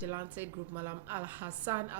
vigilante group Malam Al Hassan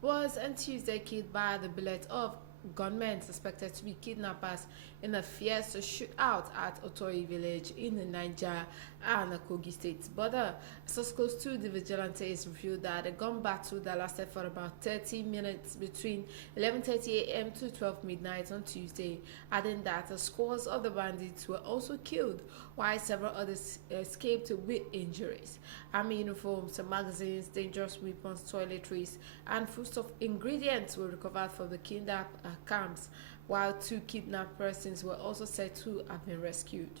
was on Tuesday killed by the bullet of gunmen suspected to be kidnappers in a fierce shootout at Otoyi village in the Niger and Kogi states border. Sources close to the vigilantes revealed that a gun battle that lasted for about 30 minutes between 11:30 a.m. to 12 midnight on Tuesday, adding that the scores of the bandits were also killed while several others escaped with injuries. Army uniforms, magazines, dangerous weapons, toiletries, and foodstuff ingredients were recovered from the kidnapped camps, while two kidnapped persons were also said to have been rescued.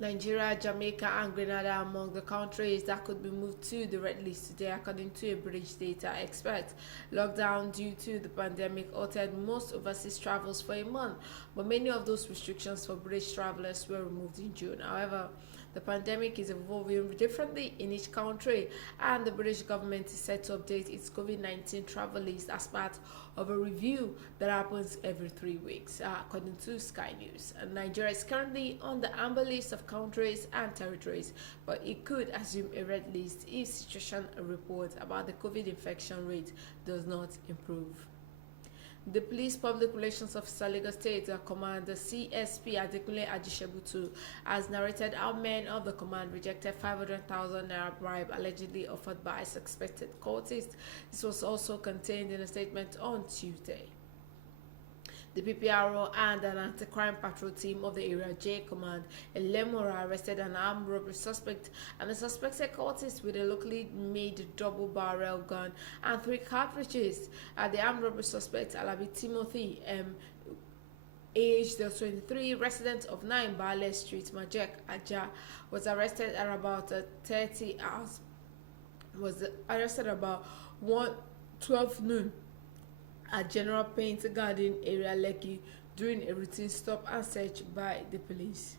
Nigeria, Jamaica, and Grenada among the countries that could be moved to the red list today, according to a British data expert. Lockdown due to the pandemic altered most overseas travels for a month, but many of those restrictions for British travelers were removed in June. However, the pandemic is evolving differently in each country, and the British government is set to update its COVID-19 travel list as part of a review that happens every 3 weeks, according to Sky News. And Nigeria is currently on the amber list of countries and territories, but it could assume a red list if situation reports about the COVID infection rate does not improve. The Police Public Relations Officer Lagos State Commander CSP Adekunle Ajishebutu has narrated how men of the command rejected 500,000 naira bribe allegedly offered by suspected cultists. This was also contained in a statement on Tuesday. The PPRO and an anti-crime patrol team of the Area J Command in Lemora arrested an armed robbery suspect and a suspected cultist with a locally made double-barrel gun and 3 cartridges. The armed robbery suspect, Alabi Timothy aged 23, resident of 9 Bale Street, Majek, Aja, was arrested at about 30 hours. Was arrested about 1:12 noon at General Paint Garden area Lekki during a routine stop and search by the police.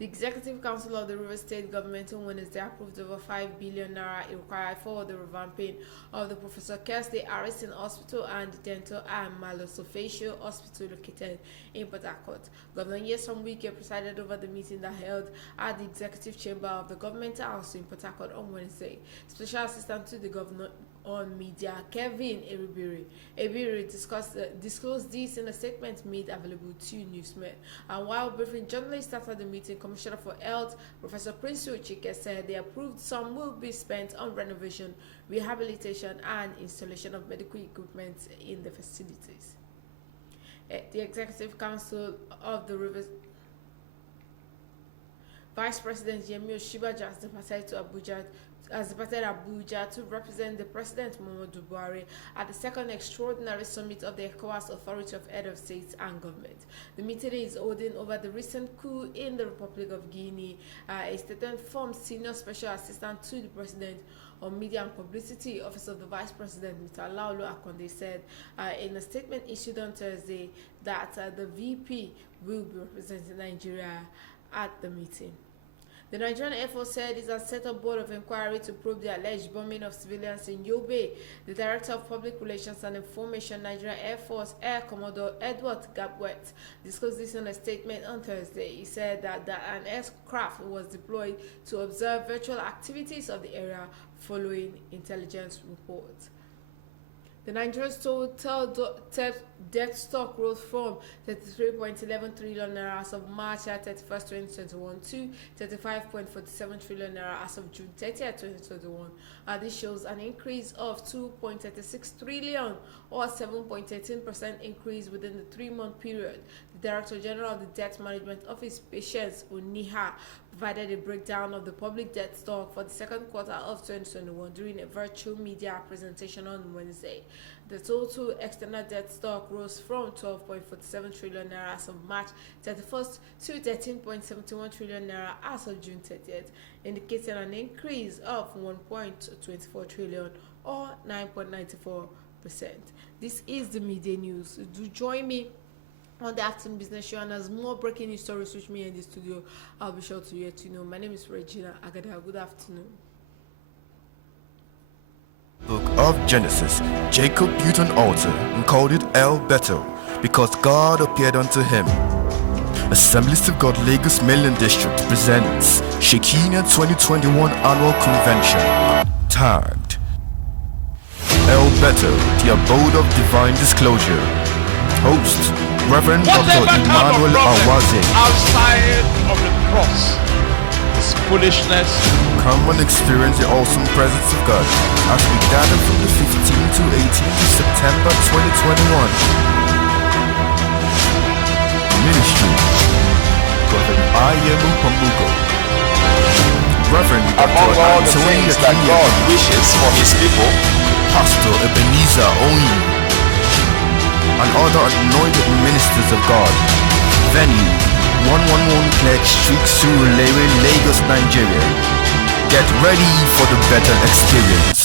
The Executive Council of the Rivers State Government on Wednesday approved over 5 billion naira required for the revamping of the Professor Kirsty Harrison Hospital and Dental and Maxillofacial Hospital located in Port Harcourt. Governor Nyesom Wike presided over the meeting that held at the Executive Chamber of the Government House in Port Harcourt on Wednesday. Special Assistant to the Governor on Media, Kevin Ebiri disclosed this in a statement made available to newsmen. And while briefing journalists after the meeting, Commissioner for Health, Professor Prince Uchike, said the approved sum will be spent on renovation, rehabilitation, and installation of medical equipment in the facilities. The Executive Council of the Rivers Vice President Yemi Osinbajo has departed Abuja to represent the President Muhammadu Buhari at the second extraordinary summit of the ECOWAS Authority of Head of States and Government. The meeting is holding over the recent coup in the Republic of Guinea. A statement from Senior Special Assistant to the President on Media and Publicity, Office of the Vice President, Mr. Laulu Akonde, said in a statement issued on Thursday that the VP will be representing Nigeria at the meeting. The Nigerian Air Force said it has set up a board of inquiry to probe the alleged bombing of civilians in Yobe. The Director of Public Relations and Information, Nigerian Air Force Air Commodore Edward Gabwet, disclosed this in a statement on Thursday. He said that an aircraft was deployed to observe virtual activities of the area following intelligence reports. The Nigerian total debt stock rose from 33.11 trillion naira as of March 31, 2021 to 35.47 trillion naira as of June 30, 2021. This shows an increase of 2.36 trillion or 7.13% increase within the 3-month period. The Director General of the Debt Management Office, Patience Oniha, provided a breakdown of the public debt stock for the second quarter of 2021 during a virtual media presentation on Wednesday. The total external debt stock rose from 12.47 trillion naira as of March 31st to 13.71 trillion naira as of June 30th, indicating an increase of 1.24 trillion or 9.94%. This is the media news. Do join me on the Afternoon Business Show, and as more breaking news stories reach me in the studio, I'll be sure to let you know. My name is Regina Agada. Good afternoon. Book of Genesis, Jacob built an altar and called it El Bethel, because God appeared unto him. Assemblies of God Lagos Mainland District presents Shekinah 2021 Annual Convention, tagged El Beto, the Abode of Divine Disclosure. Host, Reverend Dr. Emmanuel Awaze. Outside of the cross is foolishness. Come and experience the awesome presence of God as we gather from the 15th to 18th of September 2021. Ministry, Reverend Ayemu Pamugo, Reverend Among Dr. all the Anthony things that Akinye, God wishes for his people, Pastor Ebenezer Onyi, and other anointed ministers of God. Venue, 111 Clegg Street, Surulere, Lagos, Nigeria. Get ready for the better experience.